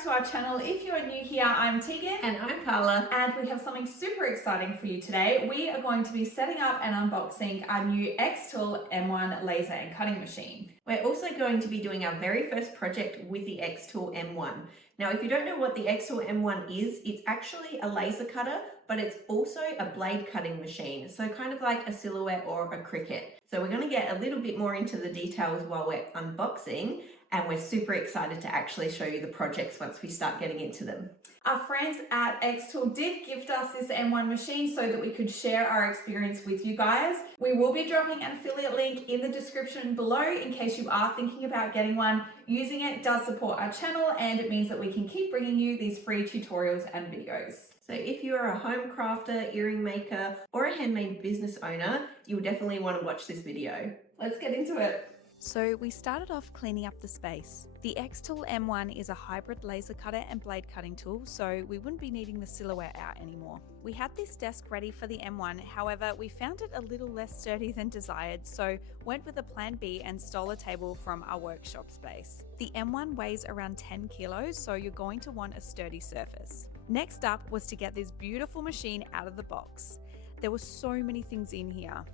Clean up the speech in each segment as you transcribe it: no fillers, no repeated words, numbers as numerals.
back to our channel. If you are new here, I'm Tegan. And I'm Carla. And we have something super exciting for you today. We are going to be setting up and unboxing our new xTool M1 laser and cutting machine. We're also going to be doing our very first project with the xTool M1. Now, if you don't know what the xTool M1 is, it's actually a laser cutter, but it's also a blade cutting machine. So kind of like a Silhouette or a Cricut. So we're going to get a little bit more into the details while we're unboxing, and we're super excited to actually show you the projects once we start getting into them. Our friends at xTool did gift us this M1 machine so that we could share our experience with you guys. We will be dropping an affiliate link in the description below in case you are thinking about getting one. Using it does support our channel, and it means that we can keep bringing you these free tutorials and videos. So if you're a home crafter, earring maker, or a handmade business owner, you'll definitely want to watch this video. Let's get into it. So we started off cleaning up the space. The xTool M1 is a hybrid laser cutter and blade cutting tool, so we wouldn't be needing the Silhouette out anymore. We had this desk ready for the M1, however we found it a little less sturdy than desired, so went with a plan B and stole a table from our workshop space. The M1 weighs around 10 kilos, so you're going to want a sturdy surface. Next up was to get this beautiful machine out of the box. There were so many things in here.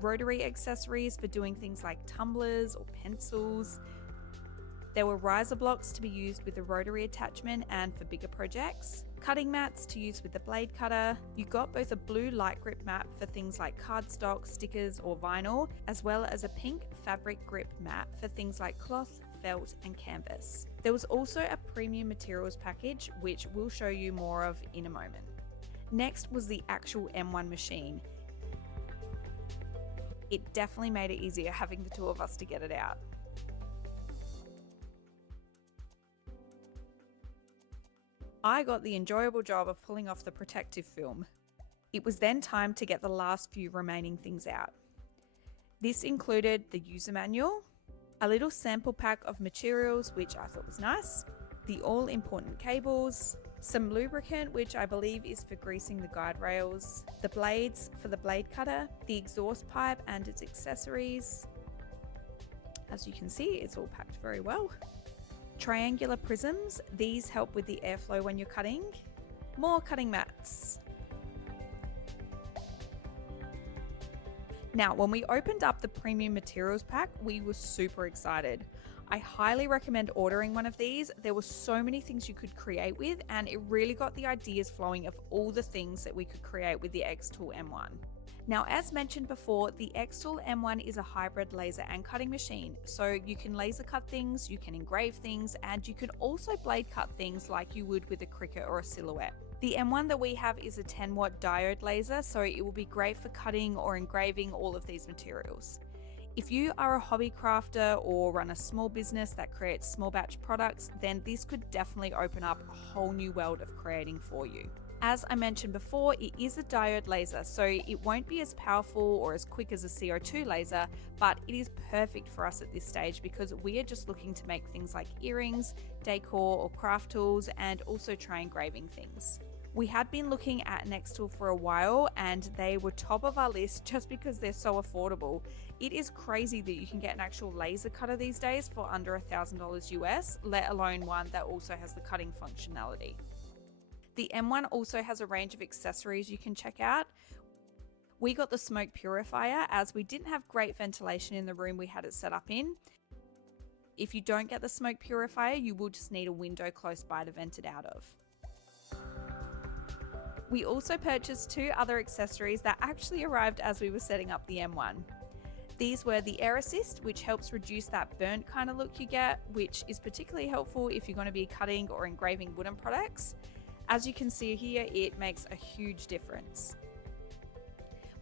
Rotary accessories for doing things like tumblers or pencils. There were riser blocks to be used with the rotary attachment and for bigger projects. Cutting mats to use with the blade cutter. You got both a blue light grip mat for things like cardstock, stickers or vinyl, as well as a pink fabric grip mat for things like cloth, felt and canvas. There was also a premium materials package, which we'll show you more of in a moment. Next was the actual M1 machine. It definitely made it easier having the two of us to get it out. I got the enjoyable job of pulling off the protective film. It was then time to get the last few remaining things out. This included the user manual, a little sample pack of materials, which I thought was nice, the all-important cables, some lubricant, which I believe is for greasing the guide rails, the blades for the blade cutter, the exhaust pipe and its accessories. As you can see, it's all packed very well. Triangular prisms, these help with the airflow when you're cutting. More cutting mats. Now, when we opened up the premium materials pack, we were super excited. I highly recommend ordering one of these. There were so many things you could create with, and it really got the ideas flowing of all the things that we could create with the xTool M1. Now, as mentioned before, the xTool M1 is a hybrid laser and cutting machine. So you can laser cut things, you can engrave things, and you can also blade cut things like you would with a Cricut or a Silhouette. The M1 that we have is a 10-watt diode laser, so it will be great for cutting or engraving all of these materials. If you are a hobby crafter or run a small business that creates small batch products, then this could definitely open up a whole new world of creating for you. As I mentioned before, it is a diode laser, so it won't be as powerful or as quick as a CO2 laser, but it is perfect for us at this stage because we are just looking to make things like earrings, decor or craft tools, and also try engraving things. We had been looking at an xTool for a while, and they were top of our list just because they're so affordable. It is crazy that you can get an actual laser cutter these days for under $1,000 US, let alone one that also has the cutting functionality. The M1 also has a range of accessories you can check out. We got the Smoke Purifier as we didn't have great ventilation in the room we had it set up in. If you don't get the Smoke Purifier, you will just need a window close by to vent it out of. We also purchased two other accessories that actually arrived as we were setting up the M1. These were the air assist, which helps reduce that burnt kind of look you get, which is particularly helpful if you're going to be cutting or engraving wooden products. As you can see here, it makes a huge difference.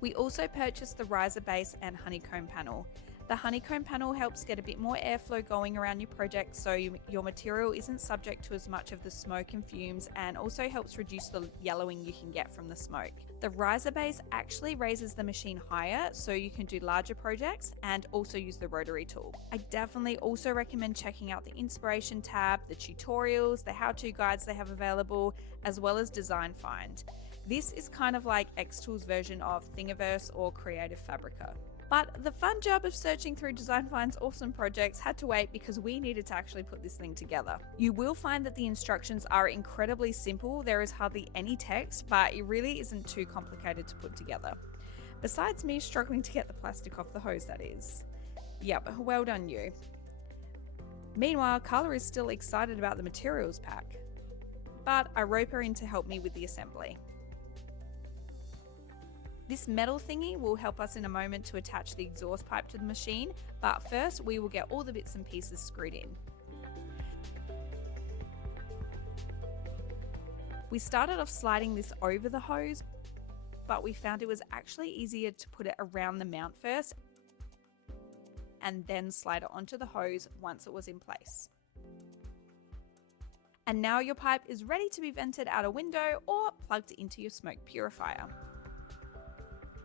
We also purchased the riser base and honeycomb panel. The honeycomb panel helps get a bit more airflow going around your project so your material isn't subject to as much of the smoke and fumes, and also helps reduce the yellowing you can get from the smoke. The riser base actually raises the machine higher so you can do larger projects and also use the rotary tool. I definitely also recommend checking out the inspiration tab, the tutorials, the how-to guides they have available, as well as Design Find. This is kind of like xTool's version of Thingiverse or Creative Fabrica. But the fun job of searching through Design Find's awesome projects had to wait because we needed to actually put this thing together. You will find that the instructions are incredibly simple. There is hardly any text, but it really isn't too complicated to put together. Besides me struggling to get the plastic off the hose, that is. Yep, well done you. Meanwhile, Carla is still excited about the materials pack, but I rope her in to help me with the assembly. This metal thingy will help us in a moment to attach the exhaust pipe to the machine, but first we will get all the bits and pieces screwed in. We started off sliding this over the hose, but we found it was actually easier to put it around the mount first and then slide it onto the hose once it was in place. And now your pipe is ready to be vented out a window or plugged into your smoke purifier.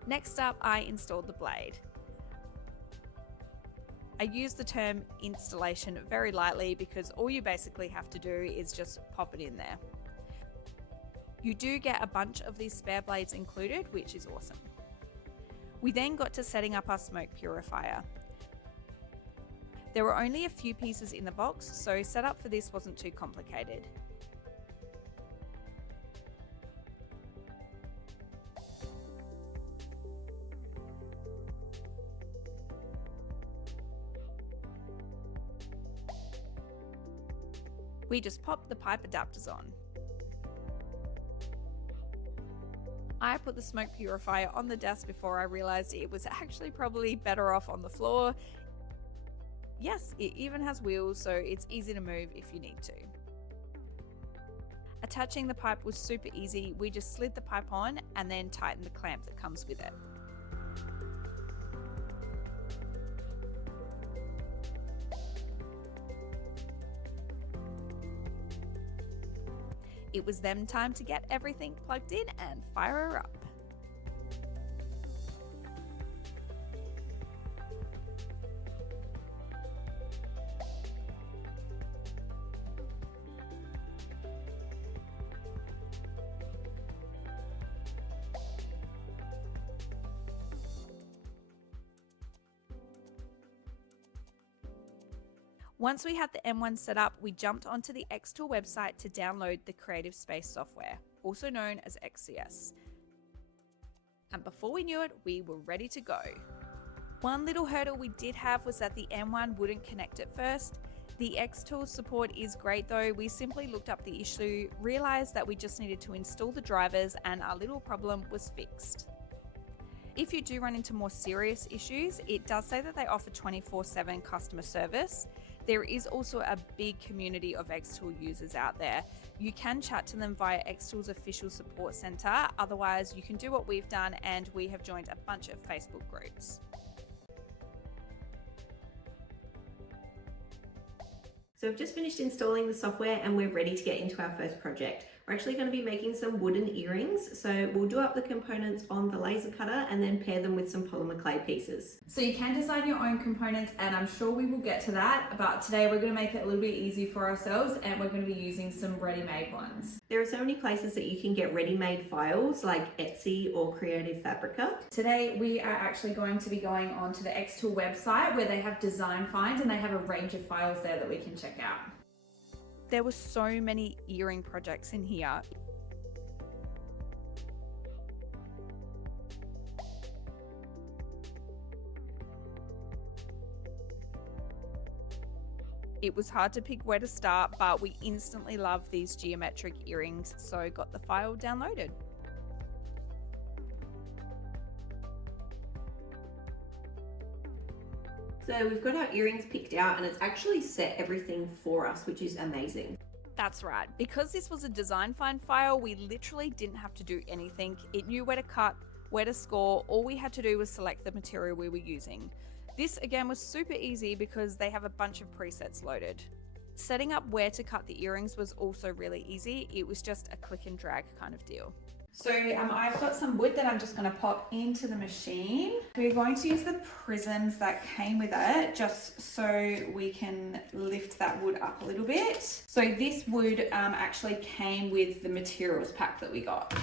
Next up, I installed the blade. I use the term installation very lightly because all you basically have to do is just pop it in there. You do get a bunch of these spare blades included, which is awesome. We then got to setting up our smoke purifier. There were only a few pieces in the box, so setup for this wasn't too complicated. We just popped the pipe adapters on. I put the smoke purifier on the desk before I realized it was actually probably better off on the floor. Yes, it even has wheels, so it's easy to move if you need to. Attaching the pipe was super easy. We just slid the pipe on and then tightened the clamp that comes with it. It was then time to get everything plugged in and fire her up. Once we had the M1 set up, we jumped onto the xTool website to download the Creative Space software, also known as XCS. And before we knew it, we were ready to go. One little hurdle we did have was that the M1 wouldn't connect at first. The xTool support is great though. We simply looked up the issue, realized that we just needed to install the drivers, and our little problem was fixed. If you do run into more serious issues, it does say that they offer 24/7 customer service. There is also a big community of xTool users out there. You can chat to them via xTool's official support center. Otherwise, you can do what we've done, and we have joined a bunch of Facebook groups. So we've just finished installing the software and we're ready to get into our first project. We're actually going to be making some wooden earrings. So we'll do up the components on the laser cutter and then pair them with some polymer clay pieces. So you can design your own components, and I'm sure we will get to that, but today we're going to make it a little bit easy for ourselves, and we're going to be using some ready-made ones. There are so many places that you can get ready-made files like Etsy or Creative Fabrica. Today we are actually going to be going on to the xTool website where they have Design Find, and they have a range of files there that we can check out. There were so many earring projects in here. It was hard to pick where to start, but we instantly loved these geometric earrings, so got the file downloaded. So we've got our earrings picked out and it's actually set everything for us, which is amazing. That's right. Because this was a Design Find file, we literally didn't have to do anything. It knew where to cut, where to score. All we had to do was select the material we were using. This again was super easy because they have a bunch of presets loaded. Setting up where to cut the earrings was also really easy. It was just a click and drag kind of deal. So I've got some wood that I'm just going to pop into the machine. We're going to use the prisms that came with it just so we can lift that wood up a little bit. So this wood actually came with the materials pack that we got.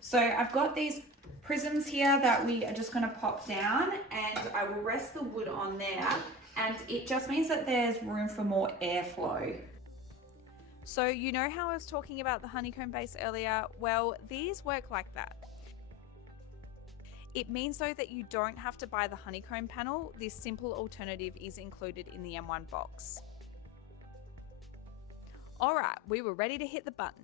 So I've got these prisms here that we are just going to pop down, and I will rest the wood on there, and it just means that there's room for more airflow. So you know how I was talking about the honeycomb base earlier? Well, these work like that. It means though that you don't have to buy the honeycomb panel. This simple alternative is included in the M1 box. Alright, we were ready to hit the button.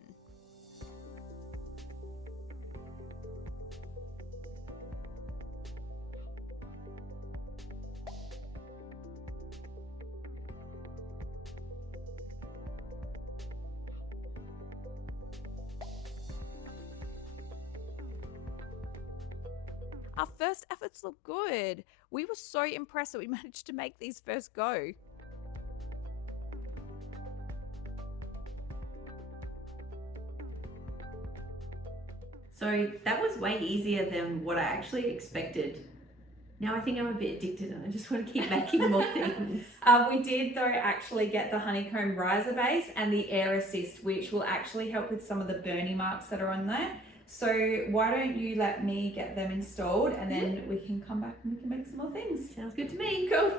Our first efforts look good. We were so impressed that we managed to make these first go. So that was way easier than what I actually expected. Now I think I'm a bit addicted and I just want to keep making more things. We did though actually get the honeycomb riser base and the air assist, which will actually help with some of the burning marks that are on there. So why don't you let me get them installed, and then we can come back and we can make some more things. Sounds good to me. Cool.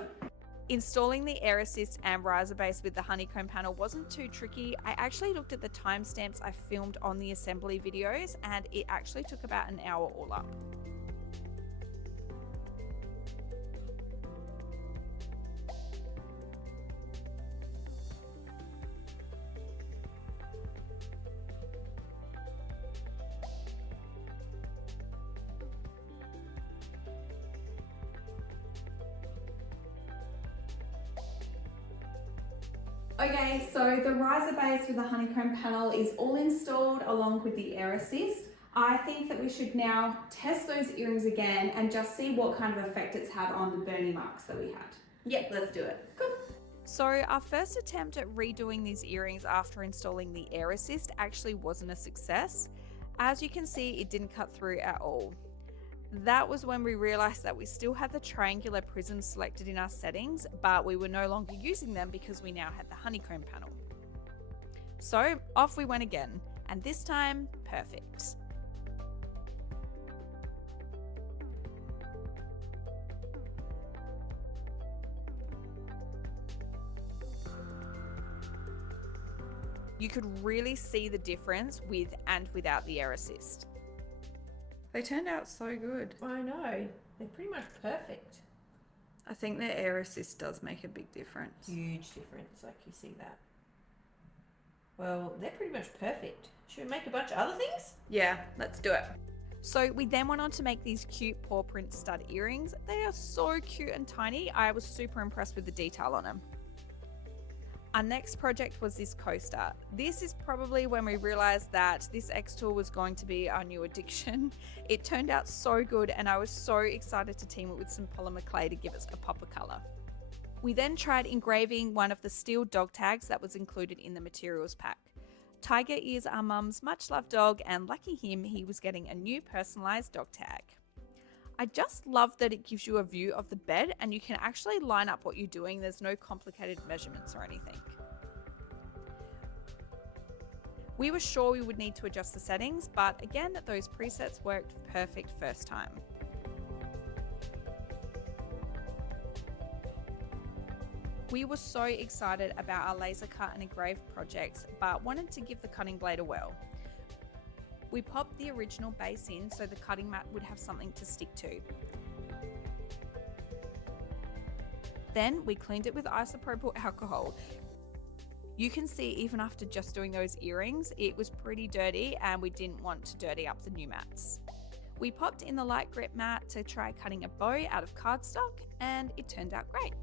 Installing the air assist and riser base with the honeycomb panel wasn't too tricky. I actually looked at the timestamps I filmed on the assembly videos, and it actually took about an hour all up. Okay, so the riser base with the honeycomb panel is all installed along with the air assist. I think that we should now test those earrings again and just see what kind of effect it's had on the burning marks that we had. Yep, let's do it. So our first attempt at redoing these earrings after installing the air assist actually wasn't a success. As you can see, it didn't cut through at all. That was when we realized that we still had the triangular prisms selected in our settings, but we were no longer using them because we now had the honeycomb panel. So off we went again, and this time, perfect. You could really see the difference with and without the air assist. They turned out so good. I know. They're pretty much perfect. I think the air assist does make a big difference. Huge difference, like you see that. Well, they're pretty much perfect. Should we make a bunch of other things? Yeah, let's do it. So we then went on to make these cute paw print stud earrings. They are so cute and tiny. I was super impressed with the detail on them. Our next project was this coaster. This is probably when we realized that this xTool was going to be our new addiction. It turned out so good, and I was so excited to team it with some polymer clay to give us a pop of color. We then tried engraving one of the steel dog tags that was included in the materials pack. Tiger is our mum's much loved dog, and lucky him, he was getting a new personalized dog tag. I just love that it gives you a view of the bed and you can actually line up what you're doing. There's no complicated measurements or anything. We were sure we would need to adjust the settings, but again, those presets worked perfect first time. We were so excited about our laser cut and engrave projects, but wanted to give the cutting blade a whirl. We popped the original base in so the cutting mat would have something to stick to. Then we cleaned it with isopropyl alcohol. You can see even after just doing those earrings, it was pretty dirty and we didn't want to dirty up the new mats. We popped in the light grip mat to try cutting a bow out of cardstock, and it turned out great.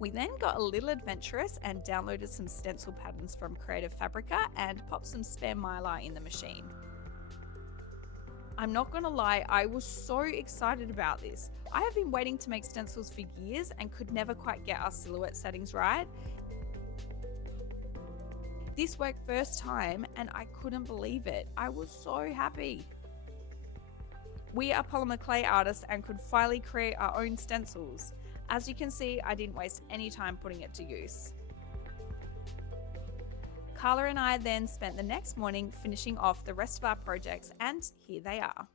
We then got a little adventurous and downloaded some stencil patterns from Creative Fabrica and popped some spare mylar in the machine. I'm not gonna lie, I was so excited about this. I have been waiting to make stencils for years and could never quite get our silhouette settings right. This worked first time and I couldn't believe it. I was so happy. We are polymer clay artists and could finally create our own stencils. As you can see, I didn't waste any time putting it to use. Carla and I then spent the next morning finishing off the rest of our projects, and here they are.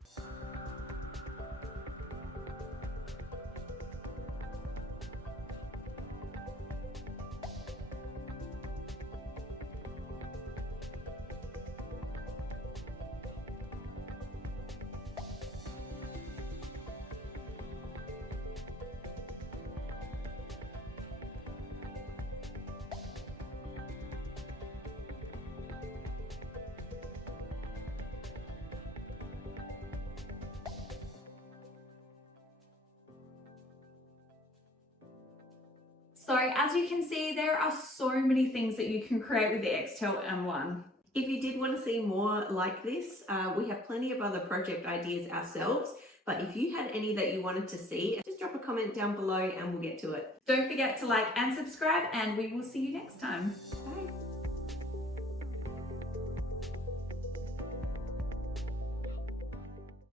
So as you can see, there are so many things that you can create with the xTool M1. If you did want to see more like this, we have plenty of other project ideas ourselves, but if you had any that you wanted to see, just drop a comment down below and we'll get to it. Don't forget to like and subscribe, and we will see you next time. Bye.